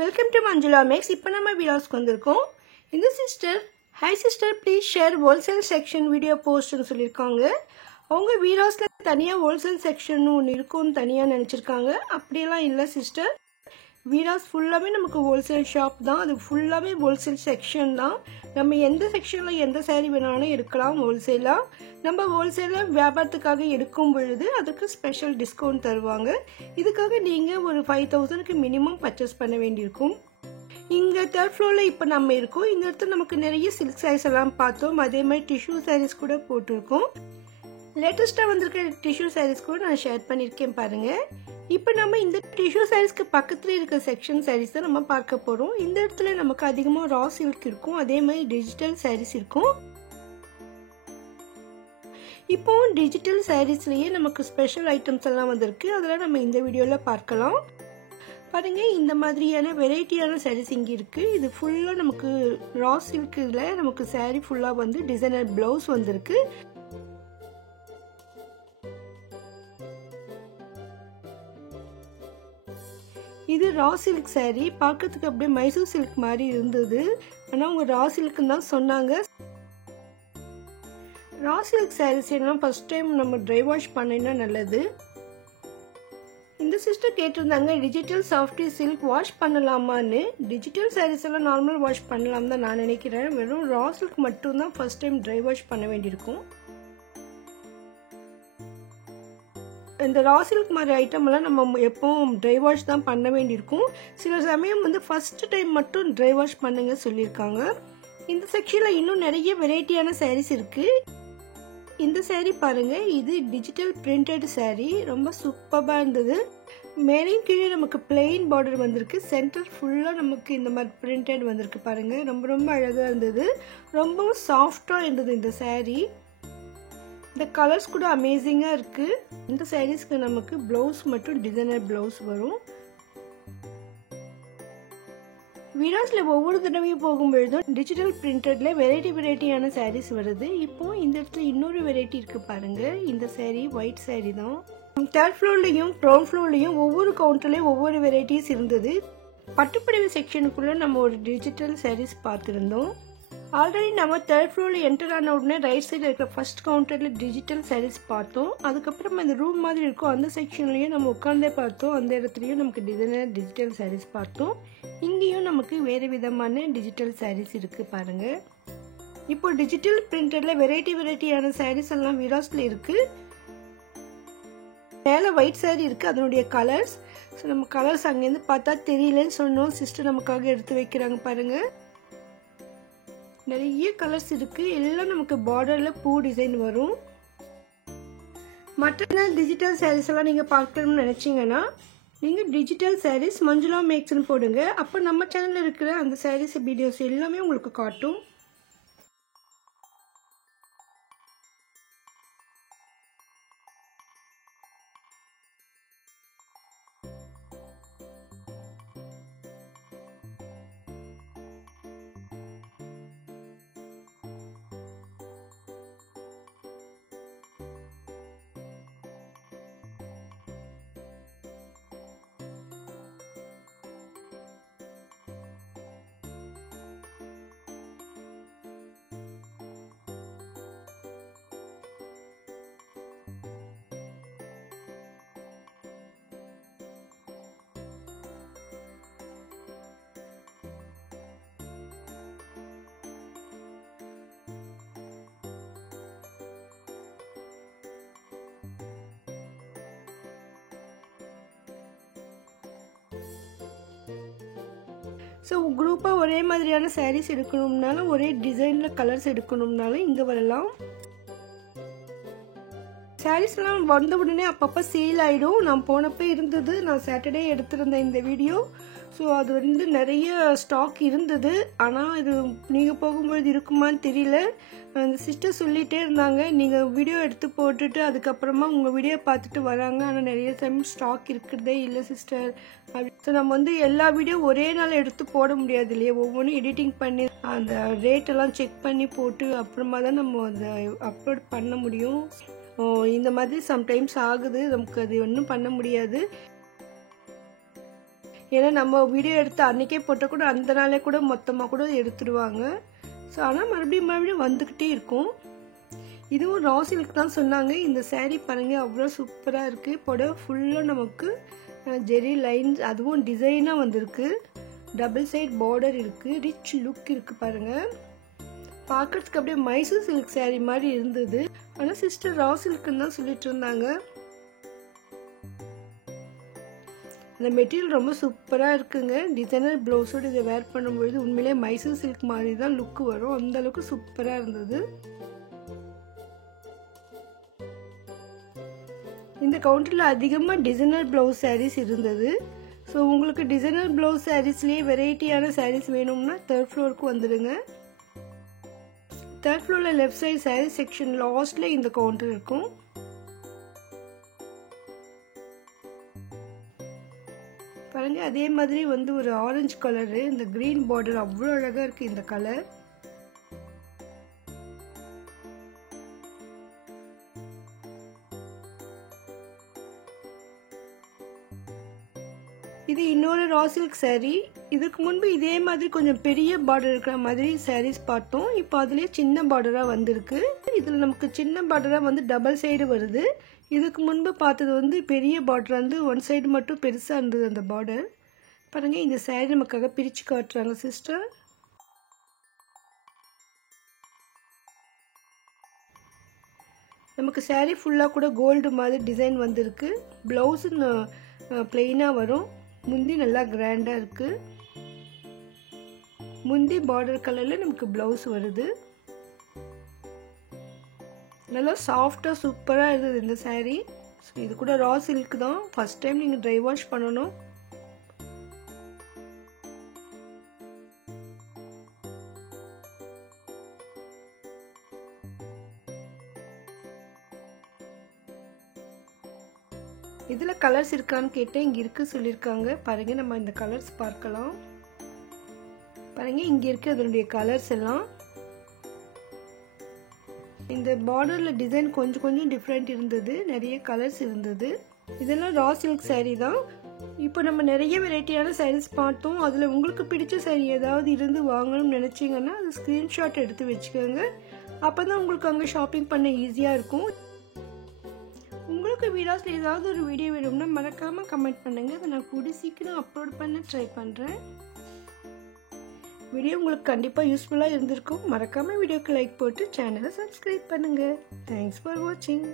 Welcome to Manjula Mix. இப்போ நம்ம வீடியோஸ்க்கு வந்திருக்கோம். இந்த sister hi sister please share wholesale section video போஸ்ட்னு சொல்லியிருக்காங்க. அவங்க வீடியோஸில் தனியாக ஹோல்சேல் செக்ஷன் ஒன்று இருக்கும்னு தனியாக நினச்சிருக்காங்க. அப்படியெல்லாம் இல்லை சிஸ்டர். வீடியோஸ் ஃபுல்லாகவே நமக்கு ஹோல்சேல் ஷாப் தான். அது ஃபுல்லாகவே ஹோல்சேல் செக்ஷன் தான். நம்ம எந்த செக்ஷனில் எந்த சேரீ வேணாலும் எடுக்கலாம் ஹோல்சேலாக. நம்ம ஹோல்சேலாக வியாபாரத்துக்காக எடுக்கும் பொழுது அதுக்கு ஸ்பெஷல் டிஸ்கவுண்ட் தருவாங்க. இதுக்காக நீங்கள் ஒரு 5000க்கு மினிமம் பர்ச்சேஸ் பண்ண வேண்டியிருக்கும். இங்கே தேர்ட் ஃப்ளோரில் இப்போ நம்ம இருக்கோம். இந்த இடத்துல நமக்கு நிறைய சில்க் சாரீஸ் எல்லாம் பார்த்தோம். அதே மாதிரி டிஷ்யூ சாரீஸ் கூட போட்டிருக்கோம். லேட்டஸ்ட்டாக வந்திருக்க டிஷ்யூ சாரீஸ் கூட நான் ஷேர் பண்ணியிருக்கேன் பாருங்கள். இப்போ நம்ம இந்த டிஷ்யூ சாரீஸ்க்கு பக்கத்தில் இருக்க செக்ஷன் சாரீஸ் தான் நம்ம பார்க்க போகிறோம். இந்த இடத்துல நமக்கு அதிகமாக ரா சில்க் இருக்கும். அதே மாதிரி டிஜிட்டல் சாரீஸ் இருக்கும். இப்போ டிஜிட்டல் சாரீஸ்லேயே நமக்கு ஸ்பெஷல் ஐட்டம்ஸ் எல்லாம் வந்திருக்கு. அதெல்லாம் நம்ம இந்த வீடியோவில் பார்க்கலாம். பாருங்க, இந்த மாதிரியான வெரைட்டியான சாரீஸ் இங்கே இருக்குது. இது ஃபுல்லாக நமக்கு ரா சில்கில் நமக்கு சாரீ ஃபுல்லாக வந்து டிசைனர் ப்ளவுஸ் வந்திருக்கு. இது ரா சில்க் சாரீ. பார்க்கறதுக்கு அப்படியே மைசூர் சில்க் மாதிரி இருந்தது. ஆனால் அவங்க ரா சில்க்னு தான் சொன்னாங்க. ரா சில்க் சாரீஸ் எல்லாம் ஃபர்ஸ்ட் டைம் நம்ம ட்ரை வாஷ் பண்ணினா நல்லது. இந்த சிஸ்டர் கேட்டிருந்தாங்க டிஜிட்டல் சாஃப்டி சில்க் வாஷ் பண்ணலாமான்னு. டிஜிட்டல் சாரீஸ் எல்லாம் நார்மல் வாஷ் பண்ணலாம் தான் நான் நினைக்கிறேன். வெறும் ரா சில்க் மட்டும்தான் ஃபர்ஸ்ட் டைம் ட்ரை வாஷ் பண்ண வேண்டியிருக்கும். இந்த ரா சில்க் மாதிரி ஐட்டம் எல்லாம் நம்ம எப்பவும் ட்ரை வாஷ் தான் பண்ண வேண்டியிருக்கும். சில சமயம் வந்து ஃபர்ஸ்ட் டைம் மட்டும் ட்ரை வாஷ் பண்ணுங்க சொல்லியிருக்காங்க. இந்த செக்ஷனில் இன்னும் நிறைய வெரைட்டியான சாரீஸ் இருக்கு. இந்த சாரீ பாருங்க, இது டிஜிட்டல் பிரிண்டட் சாரீ. ரொம்ப சூப்பராக இருந்தது. மேலையும் கீழே நமக்கு பிளெயின் பார்டர் வந்திருக்கு. சென்டர் ஃபுல்லாக நமக்கு இந்த மாதிரி பிரிண்டட் வந்திருக்கு பாருங்க. ரொம்ப ரொம்ப அழகாக இருந்தது. ரொம்பவும் சாஃப்டாக இருந்தது இந்த சாரீ. இந்த கலர்ஸ் கூட அமேசிங்காக இருக்குது. இந்த சாரீஸ்க்கு நமக்கு ப்ளவுஸ் மட்டும் டிசைனர் ப்ளவுஸ் வரும். வீடியோஸில் ஒவ்வொரு தடவையும் போகும்பொழுதும் டிஜிட்டல் பிரிண்டட்ல வெரைட்டியான சாரீஸ் வருது. இப்போ இந்த இடத்துல இன்னொரு வெரைட்டி இருக்குது பாருங்கள். இந்த சாரீ ஒயிட் சாரீ தான். தேர்ட் ஃப்ளோர்லையும் கிரவுண்ட் ஃப்ளோர்லையும் ஒவ்வொரு கவுண்டர்லேயும் ஒவ்வொரு வெரைட்டிஸ் இருந்தது. பட்டுப்புடவை செக்ஷனுக்குள்ளே நம்ம ஒரு டிஜிட்டல் சாரீஸ் பார்த்துருந்தோம். ஆல்ரெடி நம்ம தேர்ட் ஃப்ளோரில் என்டர் ஆன உடனே ரைட் சைடில் இருக்கிற ஃபர்ஸ்ட் கவுண்டரில் டிஜிட்டல் சாரீஸ் பார்த்தோம். அதுக்கப்புறம் அந்த ரூம் மாதிரி இருக்கும் அந்த செக்ஷன்லேயும் நம்ம உட்காந்தே பார்த்தோம். அந்த இடத்துலையும் நமக்கு டிஜிட்டல் சாரீஸ் பார்த்தோம். இங்கேயும் நமக்கு வேறு விதமான டிஜிட்டல் சாரீஸ் இருக்குது பாருங்கள். இப்போ டிஜிட்டல் பிரிண்டடில் வெரைட்டியான சாரீஸ் எல்லாம் விராஸில் இருக்குது. மேலே ஒயிட் சாரீ இருக்குது, அதனுடைய கலர்ஸ். ஸோ நம்ம கலர்ஸ் அங்கேருந்து பார்த்தா தெரியலன்னு சொன்னோம். சிஸ்டர் நமக்காக எடுத்து வைக்கிறாங்க பாருங்கள். நிறைய கலர்ஸ் இருக்கு. எல்லாம் நமக்கு பார்டர்ல பூ டிசைன் வரும். மற்ற டிஜிட்டல் சாரீஸ் எல்லாம் நீங்க பார்க்கணும்னு நினைச்சீங்கன்னா நீங்க டிஜிட்டல் சாரீஸ் மஞ்சுளா மேக்ஸ்னு போடுங்க. அப்போ நம்ம சேனல்ல இருக்கிற அந்த சாரீஸ் வீடியோஸ் எல்லாமே உங்களுக்கு காட்டும். ஸோ குரூப்பாக ஒரே மாதிரியான சாரீஸ் எடுக்கணும்னாலும் ஒரே டிசைனில் கலர்ஸ் எடுக்கணும்னாலும் இங்கே வரலாம். சாரீஸ்லாம் வந்த உடனே அப்பப்போ சேல் ஆகிடும். நான் போனப்போ இருந்தது. நான் சாட்டர்டே எடுத்திருந்தேன் இந்த வீடியோ. ஸோ அது வந்து நிறைய ஸ்டாக் இருந்தது. ஆனால் இது நீங்கள் போகும்போது இருக்குமான்னு தெரியல. அந்த சிஸ்டர் சொல்லிகிட்டே இருந்தாங்க, நீங்கள் வீடியோ எடுத்து போட்டுட்டு அதுக்கப்புறமா உங்கள் வீடியோ பார்த்துட்டு வராங்க. ஆனால் நிறைய டைம் ஸ்டாக் இருக்கிறதே இல்லை சிஸ்டர். ஸோ நம்ம வந்து எல்லா வீடியோ ஒரே நாள் எடுத்து போட முடியாது இல்லையா. ஒவ்வொன்றும் எடிட்டிங் பண்ணி அந்த ரேட்டெல்லாம் செக் பண்ணி போட்டு அப்புறமா தான் நம்ம அதை அப்லோட் பண்ண முடியும். இந்த மாதிரி சம்டைம்ஸ் ஆகுது. நமக்கு அது ஒன்றும் பண்ண முடியாது. ஏன்னா நம்ம வீடியோ எடுத்து அன்றைக்கே போட்டால் கூட அந்த நாளே கூட மொத்தமாக கூட எடுத்துடுவாங்க. ஸோ ஆனால் மறுபடியும் வந்துக்கிட்டே இருக்கும். இதுவும் ரா சில்க் தான் சொன்னாங்க. இந்த saree பாருங்கள் அவ்வளோ சூப்பராக இருக்குது. புடவை ஃபுல்லாக நமக்கு ஜெரி லைன்ஸ் அதுவும் டிசைனாக வந்திருக்கு. டபுள் சைட் பார்டர் இருக்குது. ரிச் லுக் இருக்குது பாருங்கள். பார்க்கறதுக்கு அப்படியே மைசூர் சில்க் saree மாதிரி இருந்தது. ஆனால் சிஸ்டர் ரா சில்க்குன்னு தான் சொல்லிட்டு இருந்தாங்க. அந்த மெட்டீரியல் ரொம்ப சூப்பராக இருக்குங்க. டிசைனர் ப்ளவுஸோடு இதை வேர் பண்ணும்பொழுது உண்மையிலே மைசூர் சில்க் மாதிரி தான் லுக்கு வரும். அந்தளவுக்கு சூப்பராக இருந்தது. இந்த கவுண்டரில் அதிகமாக டிசைனர் ப்ளவுஸ் sarees இருந்தது. ஸோ உங்களுக்கு டிசைனர் ப்ளவுஸ் சாரீஸ்லேயே வெரைட்டியான sarees வேணும்னா 3rd ஃப்ளோருக்கு வந்துடுங்க. 3rd ஃப்ளோரில் லெஃப்ட் சைடு saree செக்ஷன் லாஸ்ட்டில் இந்த கவுண்டர் இருக்கும். பாருங்கள் அதே மாதிரி ஒரு ஆரஞ்சு கலரு, இந்த க்ரீன் பார்டர் அவ்வளோ அழகாக இருக்குது இந்த கலர். இது இன்னொரு ரா சில்க் saree. இதுக்கு முன்பு இதே மாதிரி கொஞ்சம் பெரிய பார்டர் இருக்கிற மாதிரி sarees பார்த்தோம். இப்போ அதுலேயே சின்ன பார்டராக வந்திருக்கு. இதில் நமக்கு சின்ன பார்டராக டபுள் சைடு வருது. இதுக்கு முன்பு பார்த்தது பெரிய பார்டர் ஒன் சைடு மட்டும் பெருசாக இருந்தது அந்த பார்டர். பாருங்கள் இந்த saree நமக்காக பிரித்து காட்டுறாங்க சிஸ்டர். நமக்கு saree ஃபுல்லாக கூட கோல்டு மாதிரி டிசைன் வந்திருக்கு. ப்ளவுஸு பிளெயினாக வரும். முந்தி நல்லா கிராண்டாக இருக்குது. முந்தி பார்டர் கலரில் நமக்கு ப்ளவுஸ் வருது. நல்லா சாஃப்டாக சூப்பராக இருக்குது இந்த saree. ஸோ இது கூட ரா சில்க் தான். ஃபஸ்ட் டைம் நீங்கள் ட்ரை வாஷ் பண்ணணும். இதில் கலர்ஸ் இருக்கான்னு கேட்டேன். இங்கே இருக்குது சொல்லியிருக்காங்க. பாருங்கள் நம்ம இந்த கலர்ஸ் பார்க்கலாம். பாருங்கள் இங்கே இருக்குது அதனுடைய கலர்ஸ் எல்லாம். இந்த பார்டரில் டிசைன் கொஞ்சம் டிஃப்ரெண்ட் இருந்தது. நிறைய கலர்ஸ் இருந்தது. இதெல்லாம் ரா சில்க் saree தான். இப்போ நம்ம நிறைய வெரைட்டியான sarees பார்த்தோம். அதில் உங்களுக்கு பிடிச்ச saree ஏதாவது இருந்து வாங்கணும்னு நினச்சிங்கன்னா அது ஸ்க்ரீன்ஷாட் எடுத்து வச்சுக்கோங்க. அப்போ தான் உங்களுக்கு அங்கே ஷாப்பிங் பண்ண ஈஸியாக இருக்கும். உங்களுக்கு வீடியோஸில் ஏதாவது ஒரு வீடியோ வேணும்னா மறக்காமல் கமெண்ட் பண்ணுங்கள். அதை நான் கூடி சீக்கிரம் அப்லோட் பண்ண ட்ரை பண்ணுறேன். வீடியோ உங்களுக்கு கண்டிப்பாக யூஸ்ஃபுல்லாக இருந்திருக்கும். மறக்காமல் வீடியோக்கு லைக் போட்டு சேனலை சப்ஸ்கிரைப் பண்ணுங்கள். தேங்க்ஸ் ஃபார் வாட்சிங்.